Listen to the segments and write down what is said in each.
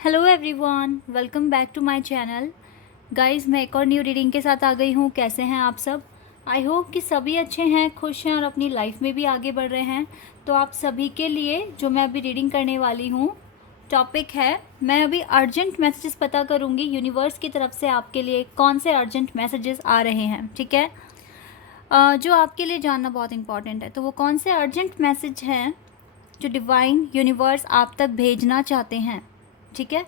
Hello everyone, welcome back to my channel. Guys, मैं एक और न्यू रीडिंग के साथ आ गई हूँ। कैसे हैं आप सब? आई होप कि सभी अच्छे हैं, खुश हैं और अपनी लाइफ में भी आगे बढ़ रहे हैं। तो आप सभी के लिए जो मैं अभी रीडिंग करने वाली हूँ, टॉपिक है, मैं अभी अर्जेंट मैसेजेस पता करूँगी यूनिवर्स की तरफ से आपके लिए कौन से अर्जेंट मैसेजेस आ रहे हैं। ठीक है, जो आपके लिए जानना बहुत इंपॉर्टेंट है। तो वो कौन से अर्जेंट मैसेज हैं जो डिवाइन यूनिवर्स आप तक भेजना चाहते हैं। ठीक है,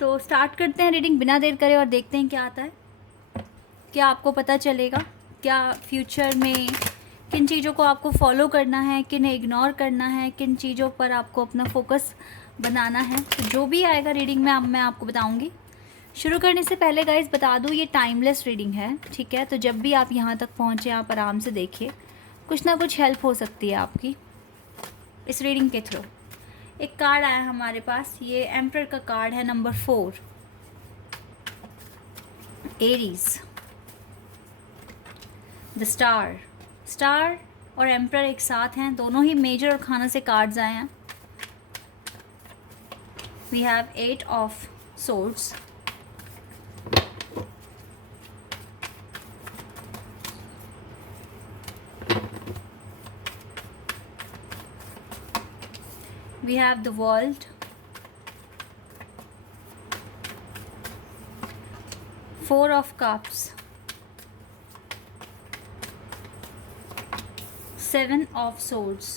तो स्टार्ट करते हैं रीडिंग बिना देर करे और देखते हैं क्या आता है। क्या आपको पता चलेगा, क्या फ्यूचर में किन चीज़ों को आपको फॉलो करना है, किन्हें इग्नोर करना है, किन चीज़ों पर आपको अपना फोकस बनाना है। तो जो भी आएगा रीडिंग में अब मैं आपको बताऊंगी। शुरू करने से पहले गाइस बता दूं, ये टाइमलेस रीडिंग है। ठीक है, तो जब भी आप यहाँ तक पहुँचे आप आराम से देखिए, कुछ ना कुछ हेल्प हो सकती है आपकी इस रीडिंग के थ्रू। एक कार्ड आया हमारे पास, ये एम्परर का कार्ड है, number 4, Aries, the star. Star और एम्परर एक साथ हैं, दोनों ही मेजर और खाना से कार्ड्स आए हैं। We have 8 of swords, we have the world, 4 of cups, 7 of swords,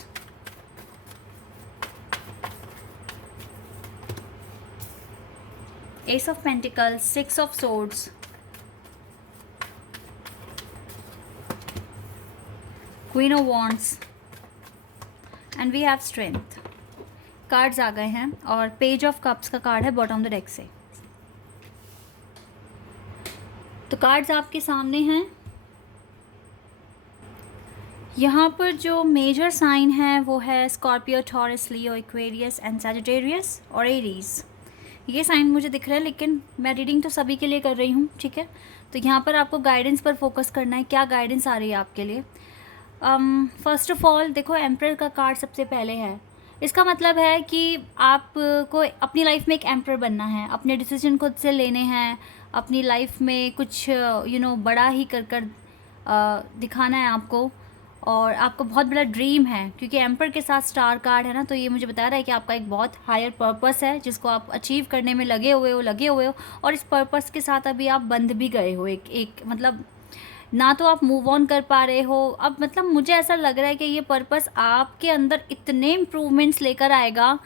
ace of pentacles, 6 of swords, queen of wands, and we have strength। Cards आ गए हैं और पेज ऑफ कप्स का कार्ड है बॉटम ऑफ द डेक से। तो cards आपके सामने हैं। यहाँ पर जो मेजर साइन है वो है Scorpio, taurus, Leo, Aquarius and Sagittarius और एरीज। ये साइन मुझे दिख रहा है, लेकिन मैं रीडिंग तो सभी के लिए कर रही हूँ। ठीक है, तो यहाँ पर आपको गाइडेंस पर फोकस करना है। क्या गाइडेंस आ रही है आपके लिए? फर्स्ट ऑफ ऑल देखो, एम्परर का कार्ड सबसे पहले है। इसका मतलब है कि आपको अपनी लाइफ में एक एम्परर बनना है, अपने डिसीजन खुद से लेने हैं, अपनी लाइफ में कुछ बड़ा ही कर दिखाना है आपको। और आपको बहुत बड़ा ड्रीम है, क्योंकि एम्पर के साथ स्टार कार्ड है ना, तो ये मुझे बता रहा है कि आपका एक बहुत हायर पर्पस है जिसको आप अचीव करने में लगे हुए हो। और इस पर्पस के साथ अभी आप बंध भी गए हो, एक मतलब ना तो आप मूव ऑन कर पा रहे हो। अब मतलब मुझे ऐसा लग रहा है कि ये पर्पस आपके अंदर इतने इम्प्रूवमेंट्स लेकर आएगा,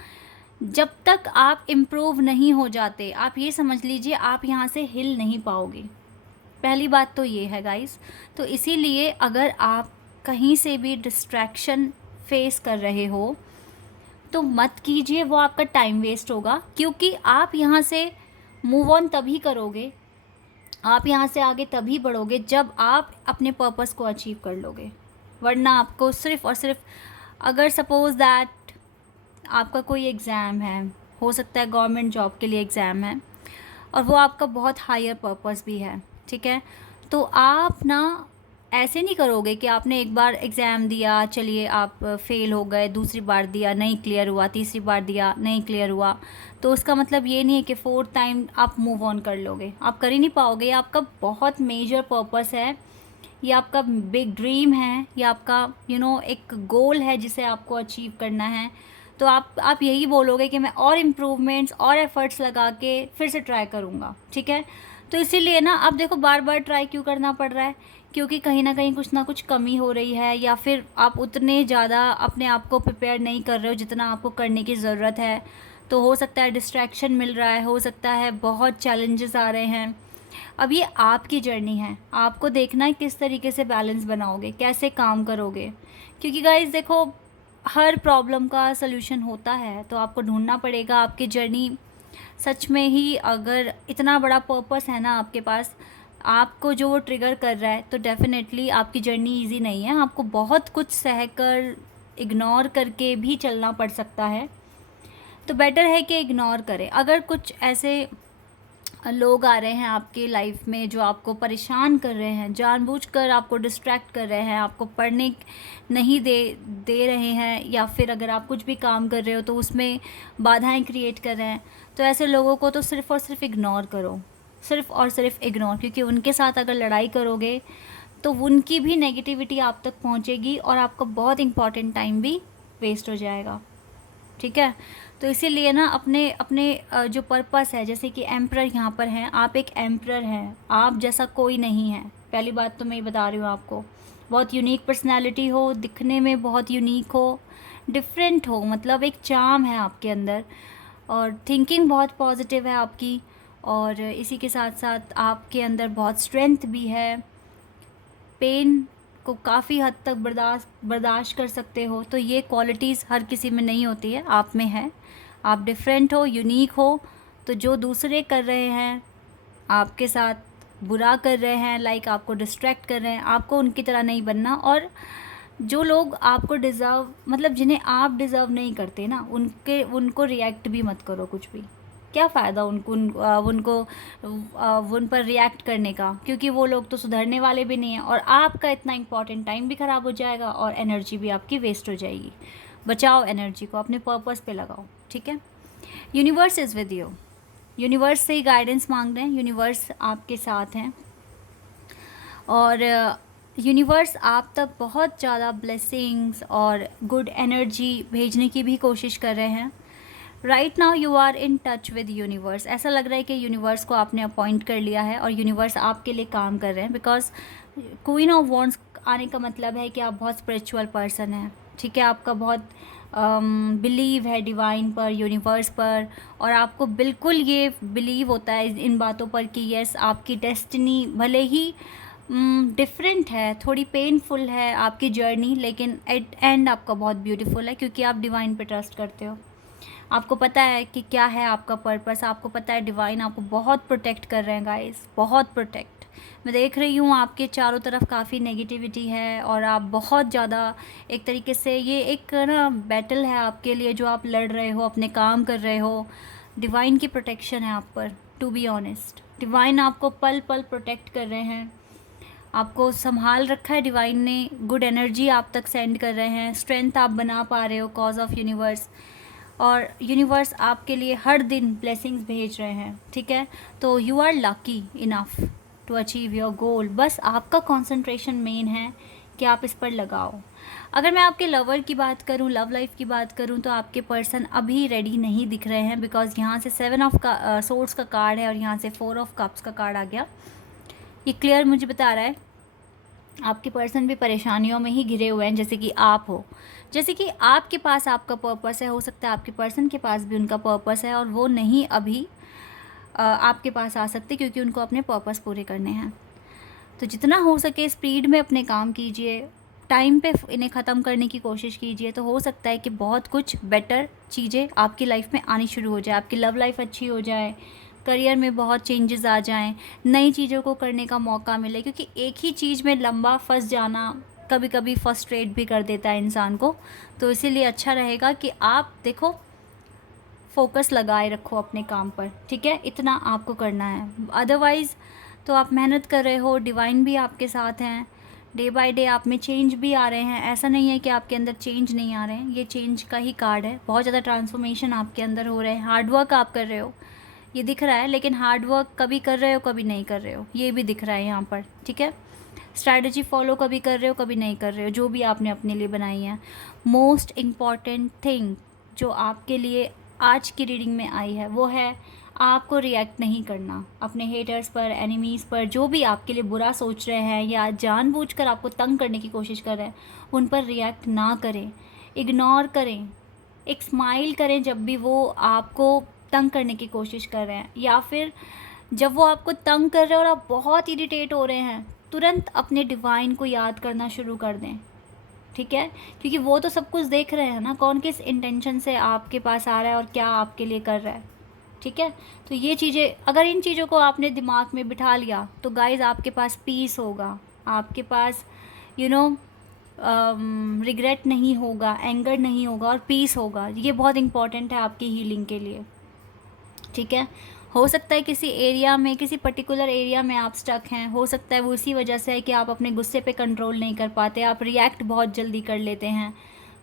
जब तक आप इम्प्रूव नहीं हो जाते, आप ये समझ लीजिए आप यहाँ से हिल नहीं पाओगे। पहली बात तो ये है गाइस। तो इसीलिए अगर आप कहीं से भी डिस्ट्रैक्शन फेस कर रहे हो तो मत कीजिए, वो आपका टाइम वेस्ट होगा। क्योंकि आप यहाँ से मूव ऑन तभी करोगे, आप यहाँ से आगे तभी बढ़ोगे जब आप अपने पर्पस को अचीव कर लोगे। वरना आपको सिर्फ और सिर्फ, अगर सपोज दैट आपका कोई एग्ज़ाम है, हो सकता है गवर्नमेंट जॉब के लिए एग्ज़ाम है, और वो आपका बहुत हायर पर्पस भी है। ठीक है, तो आप ना ऐसे नहीं करोगे कि आपने एक बार एग्ज़ाम दिया, चलिए आप फेल हो गए, दूसरी बार दिया नहीं क्लियर हुआ, तीसरी बार दिया नहीं क्लियर हुआ, तो उसका मतलब ये नहीं है कि 4th टाइम आप मूव ऑन कर लोगे। आप कर ही नहीं पाओगे। ये आपका बहुत मेजर पर्पस है, ये आपका बिग ड्रीम है, ये आपका एक गोल है जिसे आपको अचीव करना है। तो आप यही बोलोगे कि मैं और इम्प्रूवमेंट्स और एफ़र्ट्स लगा के फिर से ट्राई करूँगा। ठीक है, तो इसीलिए ना अब देखो, बार बार ट्राई क्यों करना पड़ रहा है? क्योंकि कहीं ना कहीं कुछ ना कुछ कमी हो रही है, या फिर आप उतने ज़्यादा अपने आप को प्रिपेयर नहीं कर रहे हो जितना आपको करने की ज़रूरत है। तो हो सकता है डिस्ट्रैक्शन मिल रहा है, हो सकता है बहुत चैलेंजेस आ रहे हैं। अब ये आपकी जर्नी है, आपको देखना है किस तरीके से बैलेंस बनाओगे, कैसे काम करोगे। क्योंकि गाइस देखो, हर प्रॉब्लम का सलूशन होता है, तो आपको ढूंढना पड़ेगा। आपकी जर्नी सच में ही, अगर इतना बड़ा पर्पस है ना आपके पास, आपको जो वो ट्रिगर कर रहा है, तो डेफिनेटली आपकी जर्नी इजी नहीं है। आपको बहुत कुछ सहकर, इग्नोर करके भी चलना पड़ सकता है। तो बेटर है कि इग्नोर करें। अगर कुछ ऐसे लोग आ रहे हैं आपके लाइफ में जो आपको परेशान कर रहे हैं, जानबूझकर आपको डिस्ट्रैक्ट कर रहे हैं, आपको पढ़ने नहीं दे रहे हैं, या फिर अगर आप कुछ भी काम कर रहे हो तो उसमें बाधाएं क्रिएट कर रहे हैं, तो ऐसे लोगों को तो सिर्फ़ और सिर्फ इग्नोर करो, सिर्फ़ और सिर्फ इग्नोर। क्योंकि उनके साथ अगर लड़ाई करोगे तो उनकी भी नेगेटिविटी आप तक पहुंचेगी और आपका बहुत इंपॉर्टेंट टाइम भी वेस्ट हो जाएगा। ठीक है, तो इसीलिए ना अपने अपने जो पर्पस है, जैसे कि एम्प्रर यहाँ पर हैं, आप एक एम्प्रर हैं, आप जैसा कोई नहीं है। पहली बात तो मैं ये बता रही हूँ आपको, बहुत यूनिक पर्सनालिटी हो, दिखने में बहुत यूनिक हो, डिफरेंट हो, मतलब एक चार्म है आपके अंदर, और थिंकिंग बहुत पॉजिटिव है आपकी, और इसी के साथ साथ आपके अंदर बहुत स्ट्रेंथ भी है, पेन को काफ़ी हद तक बर्दाश्त कर सकते हो। तो ये क्वालिटीज़ हर किसी में नहीं होती है, आप में है। आप डिफरेंट हो, यूनिक हो। तो जो दूसरे कर रहे हैं आपके साथ, बुरा कर रहे हैं, लाइक आपको डिस्ट्रैक्ट कर रहे हैं, आपको उनकी तरह नहीं बनना। और जो लोग आपको डिज़र्व, मतलब जिन्हें आप डिज़र्व नहीं करते ना, उनको रिएक्ट भी मत करो कुछ भी। क्या फ़ायदा उनको उन पर रिएक्ट करने का, क्योंकि वो लोग तो सुधरने वाले भी नहीं हैं, और आपका इतना इंपॉर्टेंट टाइम भी ख़राब हो जाएगा और एनर्जी भी आपकी वेस्ट हो जाएगी। बचाओ एनर्जी को, अपने पर्पस पे लगाओ। ठीक है, universe is with you, universe से ही गाइडेंस मांग रहे हैं, यूनिवर्स आपके साथ हैं, और यूनिवर्स आप तक बहुत ज़्यादा ब्लेसिंग्स और गुड एनर्जी भेजने की भी कोशिश कर रहे हैं। Right now you are in touch with universe. ऐसा लग रहा है कि यूनिवर्स को आपने अपॉइंट कर लिया है और यूनिवर्स आपके लिए काम कर रहे हैं, बिकॉज क्वीन ऑफ वॉन्ड्स आने का मतलब है कि आप बहुत स्पिरिचुअल पर्सन हैं। ठीक है, आपका बहुत बिलीव है डिवाइन पर, यूनिवर्स पर, और आपको बिल्कुल ये बिलीव होता है इन बातों पर कि यस, आपकी डेस्टिनी भले ही डिफरेंट है, थोड़ी पेनफुल है आपकी जर्नी, लेकिन एट एंड आपका बहुत ब्यूटीफुल है, क्योंकि आप डिवाइन पे ट्रस्ट करते हो। आपको पता है कि क्या है आपका पर्पस, आपको पता है डिवाइन आपको बहुत प्रोटेक्ट कर रहे हैं गाइस, बहुत प्रोटेक्ट। मैं देख रही हूँ आपके चारों तरफ काफ़ी नेगेटिविटी है, और आप बहुत ज़्यादा एक तरीके से, ये एक ना बैटल है आपके लिए जो आप लड़ रहे हो, अपने काम कर रहे हो। डिवाइन की प्रोटेक्शन है आप पर, टू बी ऑनेस्ट। डिवाइन आपको पल पल प्रोटेक्ट कर रहे हैं, आपको संभाल रखा है डिवाइन ने, गुड एनर्जी आप तक सेंड कर रहे हैं, स्ट्रेंथ आप बना पा रहे हो कॉज ऑफ यूनिवर्स, और यूनिवर्स आपके लिए हर दिन ब्लेसिंग्स भेज रहे हैं। ठीक है, तो you are lucky enough to achieve your goal. बस आपका कंसंट्रेशन मेन है कि आप इस पर लगाओ। अगर मैं आपके लवर की बात करूं, लव लाइफ की बात करूं, तो आपके पर्सन अभी रेडी नहीं दिख रहे हैं, बिकॉज यहाँ से 7 ऑफ का सोर्स का कार्ड है और यहाँ से 4 ऑफ कप्स का कार्ड आ गया। ये क्लियर मुझे बता रहा है आपके पर्सन भी परेशानियों में ही घिरे हुए हैं, जैसे कि आप हो, जैसे कि आपके पास आपका पर्पस है, हो सकता है आपके पर्सन के पास भी उनका पर्पस है और वो नहीं अभी आपके पास आ सकते, क्योंकि उनको अपने पर्पस पूरे करने हैं। तो जितना हो सके स्पीड में अपने काम कीजिए, टाइम पे इन्हें ख़त्म करने की कोशिश कीजिए, तो हो सकता है कि बहुत कुछ बेटर चीज़ें आपकी लाइफ में आनी शुरू हो जाए, आपकी लव लाइफ अच्छी हो जाए, करियर में बहुत चेंजेस आ जाएं, नई चीज़ों को करने का मौका मिले, क्योंकि एक ही चीज़ में लंबा फंस जाना कभी कभी फ्रस्ट्रेट भी कर देता है इंसान को। तो इसीलिए अच्छा रहेगा कि आप देखो, फोकस लगाए रखो अपने काम पर। ठीक है, इतना आपको करना है, अदरवाइज़ तो आप मेहनत कर रहे हो, डिवाइन भी आपके साथ हैं, डे बाय डे आप में चेंज भी आ रहे हैं। ऐसा नहीं है कि आपके अंदर चेंज नहीं आ रहे हैं, ये चेंज का ही कार्ड है। बहुत ज़्यादा ट्रांसफॉर्मेशन आपके अंदर हो रहे हैं, हार्डवर्क आप कर रहे हो, ये दिख रहा है, लेकिन हार्डवर्क कभी कर रहे हो कभी नहीं कर रहे हो, ये भी दिख रहा है यहाँ पर। ठीक है, स्ट्रैटेजी फॉलो कभी कर रहे हो कभी नहीं कर रहे हो, जो भी आपने अपने लिए बनाई है। मोस्ट इम्पॉर्टेंट थिंग जो आपके लिए आज की रीडिंग में आई है वो है, आपको रिएक्ट नहीं करना अपने हेटर्स पर, एनिमीज़ पर, जो भी आपके लिए बुरा सोच रहे हैं या जानबूझकर आपको तंग करने की कोशिश कर रहे हैं, उन पर रिएक्ट ना करें, इग्नोर करें, एक स्माइल करें जब भी वो आपको तंग करने की कोशिश कर रहे हैं, या फिर जब वो आपको तंग कर रहे हैं और आप बहुत इरिटेट हो रहे हैं, तुरंत अपने डिवाइन को याद करना शुरू कर दें। ठीक है, क्योंकि वो तो सब कुछ देख रहे हैं ना, कौन किस इंटेंशन से आपके पास आ रहा है और क्या आपके लिए कर रहा है। ठीक है, तो ये चीज़ें, अगर इन चीज़ों को आपने दिमाग में बिठा लिया तो गाइज आपके पास पीस होगा, आपके पास रिग्रेट नहीं होगा, एंगर नहीं होगा, और पीस होगा। ये बहुत इंपॉर्टेंट है आपकी हीलिंग के लिए। ठीक है। हो सकता है किसी एरिया में, किसी पर्टिकुलर एरिया में आप स्टक हैं, हो सकता है वो इसी वजह से है कि आप अपने गुस्से पे कंट्रोल नहीं कर पाते, आप रिएक्ट बहुत जल्दी कर लेते हैं।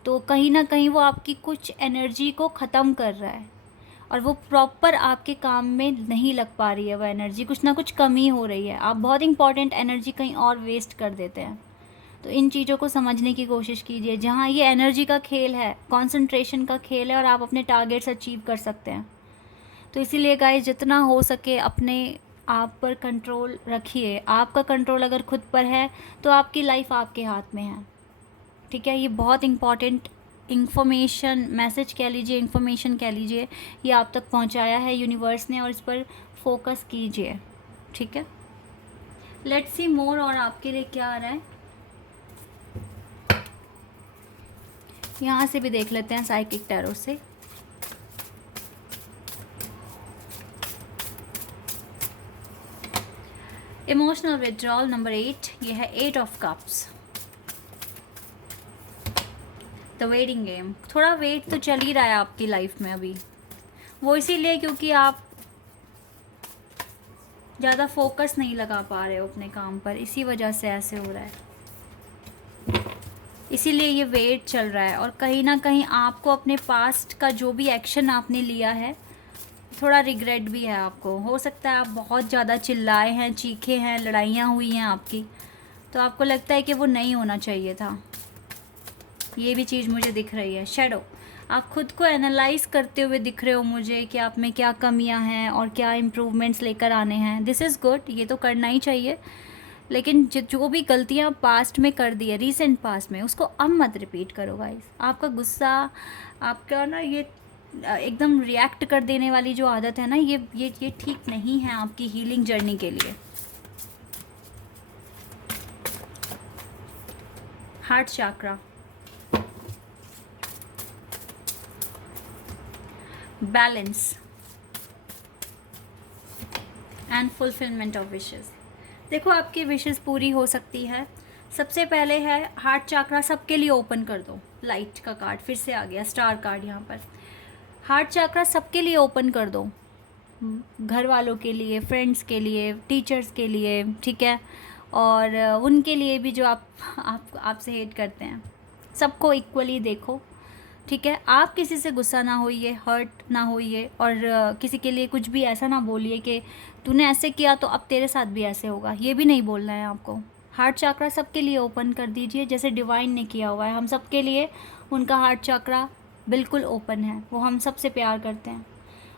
तो कहीं ना कहीं वो आपकी कुछ एनर्जी को ख़त्म कर रहा है और वो प्रॉपर आपके काम में नहीं लग पा रही है। वो एनर्जी कुछ ना कुछ कमी हो रही है, आप बहुत इंपॉर्टेंट एनर्जी कहीं और वेस्ट कर देते हैं। तो इन चीज़ों को समझने की कोशिश कीजिए। जहाँ ये एनर्जी का खेल है, कंसंट्रेशन का खेल है, और आप अपने टारगेट्स अचीव कर सकते हैं। तो इसीलिए गाइस, जितना हो सके अपने आप पर कंट्रोल रखिए। आपका कंट्रोल अगर खुद पर है तो आपकी लाइफ आपके हाथ में है। ठीक है, ये बहुत इम्पॉर्टेंट इंफॉर्मेशन, मैसेज कह लीजिए, इंफॉर्मेशन कह लीजिए, ये आप तक पहुंचाया है यूनिवर्स ने, और इस पर फोकस कीजिए। ठीक है, लेट्स सी मोर और आपके लिए क्या आ रहा है। यहाँ से भी देख लेते हैं साइकिक टैरो से। इमोशनल विड्रॉल नंबर 8, ये है 8 of cups. The waiting game, थोड़ा वेट तो चल ही रहा है आपकी लाइफ में अभी। वो इसीलिए क्योंकि आप ज़्यादा फोकस नहीं लगा पा रहे हो अपने काम पर, इसी वजह से ऐसे हो रहा है। इसीलिए ये वेट चल रहा है। और कहीं ना कहीं आपको अपने पास्ट का जो भी एक्शन आपने लिया है, थोड़ा रिग्रेट भी है आपको। हो सकता है आप बहुत ज़्यादा चिल्लाए हैं, चीखे हैं, लड़ाइयाँ हुई हैं आपकी, तो आपको लगता है कि वो नहीं होना चाहिए था। ये भी चीज़ मुझे दिख रही है। शैडो, आप खुद को एनालाइज करते हुए दिख रहे हो मुझे कि आप में क्या कमियां हैं और क्या इम्प्रूवमेंट्स लेकर आने हैं। दिस इज़ गुड, ये तो करना ही चाहिए। लेकिन जो भी गलतियां पास्ट में कर दी है, रीसेंट पास्ट में, उसको अब मत रिपीट करो गाइस। आपका गुस्सा, आपका ना ये एकदम रिएक्ट कर देने वाली जो आदत है ना, ये ठीक नहीं है आपकी हीलिंग जर्नी के लिए। Heart chakra, balance and fulfilment of wishes. देखो, आपकी विशेस पूरी हो सकती है। सबसे पहले है हार्ट चक्रा सबके लिए ओपन कर दो। लाइट का कार्ड फिर से आ गया, स्टार कार्ड यहाँ पर। हार्ट चक्रा सबके लिए ओपन कर दो, घर वालों के लिए, फ्रेंड्स के लिए, टीचर्स के लिए, ठीक है, और उनके लिए भी जो आपसे हेट करते हैं, सबको इक्वली देखो। ठीक है, आप किसी से गुस्सा ना होइए, हर्ट ना होइए, और किसी के लिए कुछ भी ऐसा ना बोलिए कि तूने ऐसे किया तो अब तेरे साथ भी ऐसे होगा, ये भी नहीं बोलना है आपको। हार्ट चक्रा सबके लिए ओपन कर दीजिए, जैसे डिवाइन ने किया हुआ है। हम सब के लिए उनका हार्ट चक्रा बिल्कुल ओपन है। वो हम सब से प्यार करते हैं।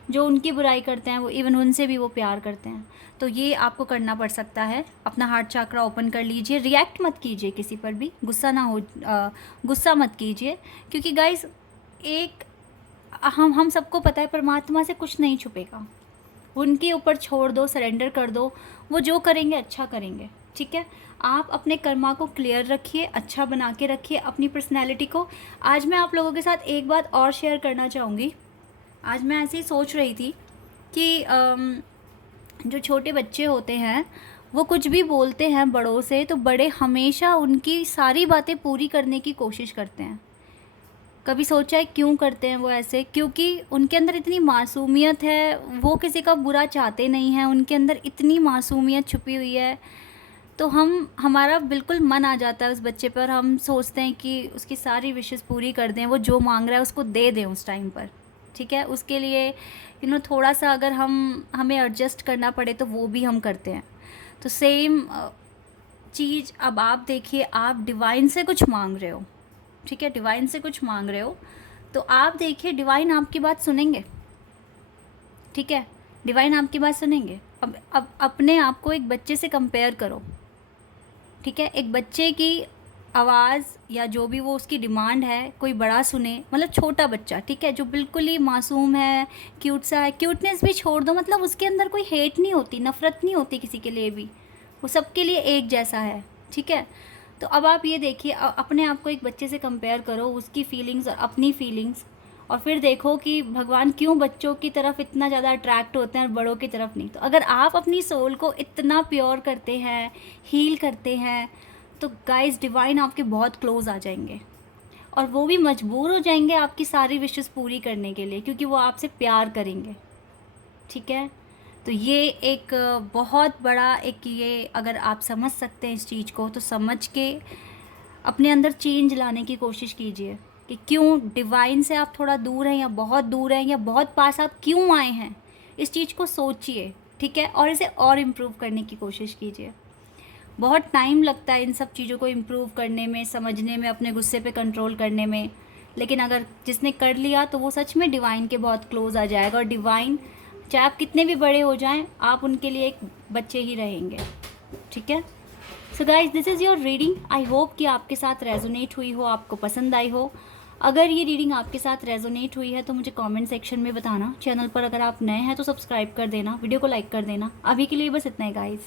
जो उनकी बुराई करते हैं, वो इवन उनसे भी वो प्यार करते हैं। तो ये आपको करना पड़ सकता है, अपना हार्ट चक्रा ओपन कर लीजिए। रिएक्ट मत कीजिए किसी पर भी, गुस्सा ना हो, गुस्सा मत कीजिए, क्योंकि गाइस, एक हम सबको पता है परमात्मा से कुछ नहीं छुपेगा। उनके ऊपर छोड़ दो, सरेंडर कर दो, वो जो करेंगे अच्छा करेंगे। ठीक है, आप अपने कर्मा को क्लियर रखिए, अच्छा बना के रखिए अपनी पर्सनैलिटी को। आज मैं आप लोगों के साथ एक बात और शेयर करना चाहूँगी। आज मैं ऐसे ही सोच रही थी कि जो छोटे बच्चे होते हैं वो कुछ भी बोलते हैं बड़ों से, तो बड़े हमेशा उनकी सारी बातें पूरी करने की कोशिश करते हैं। कभी सोचा है क्यों करते हैं वो ऐसे? क्योंकि उनके अंदर इतनी मासूमियत है, वो किसी का बुरा चाहते नहीं हैं, उनके अंदर इतनी मासूमियत छुपी हुई है। तो हमारा बिल्कुल मन आ जाता है उस बच्चे पर, हम सोचते हैं कि उसकी सारी विशेस पूरी कर दें, वो जो मांग रहा है उसको दे दें उस टाइम पर। ठीक है, उसके लिए थोड़ा सा अगर हमें एडजस्ट करना पड़े तो वो भी हम करते हैं। तो सेम चीज़ अब आप देखिए, आप डिवाइन से कुछ मांग रहे हो, ठीक है, डिवाइन से कुछ मांग रहे हो, तो आप देखिए डिवाइन आपकी बात सुनेंगे। ठीक है, डिवाइन आपकी बात सुनेंगे। अब अपने आप को एक बच्चे से कंपेयर करो। ठीक है, एक बच्चे की आवाज़ या जो भी वो उसकी डिमांड है कोई बड़ा सुने, मतलब छोटा बच्चा, ठीक है, जो बिल्कुल ही मासूम है, क्यूट सा है, क्यूटनेस भी छोड़ दो, मतलब उसके अंदर कोई हेट नहीं होती, नफ़रत नहीं होती किसी के लिए भी, वो सबके लिए एक जैसा है। ठीक है, तो अब आप ये देखिए, अपने आप को एक बच्चे से कंपेयर करो, उसकी फीलिंग्स और अपनी फीलिंग्स, और फिर देखो कि भगवान क्यों बच्चों की तरफ इतना ज़्यादा अट्रैक्ट होते हैं और बड़ों की तरफ नहीं। तो अगर आप अपनी सोल को इतना प्योर करते हैं, हील करते हैं, तो गाइस डिवाइन आपके बहुत क्लोज आ जाएंगे, और वो भी मजबूर हो जाएंगे आपकी सारी विशेस पूरी करने के लिए, क्योंकि वो आपसे प्यार करेंगे। ठीक है। तो ये एक बहुत बड़ा एक, ये अगर आप समझ सकते हैं इस चीज़ को, तो समझ के अपने अंदर चेंज लाने की कोशिश कीजिए कि क्यों डिवाइन से आप थोड़ा दूर हैं या बहुत दूर हैं या बहुत पास आप क्यों आए हैं। इस चीज़ को सोचिए, ठीक है, और इसे और इम्प्रूव करने की कोशिश कीजिए। बहुत टाइम लगता है इन सब चीज़ों को इम्प्रूव करने में, समझने में, अपने गुस्से पे कंट्रोल करने में, लेकिन अगर जिसने कर लिया तो वो सच में डिवाइन के बहुत क्लोज आ जाएगा। और डिवाइन, चाहे आप कितने भी बड़े हो जाएं, आप उनके लिए एक बच्चे ही रहेंगे, ठीक है। So guys, this is your reading. I hope कि आपके साथ रेजोनेट हुई हो, आपको पसंद आई हो। अगर ये रीडिंग आपके साथ रेजोनेट हुई है तो मुझे कमेंट सेक्शन में बताना। चैनल पर अगर आप नए हैं तो सब्सक्राइब कर देना, वीडियो को लाइक कर देना। अभी के लिए बस इतना ही गाइज।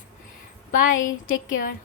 Bye, take care.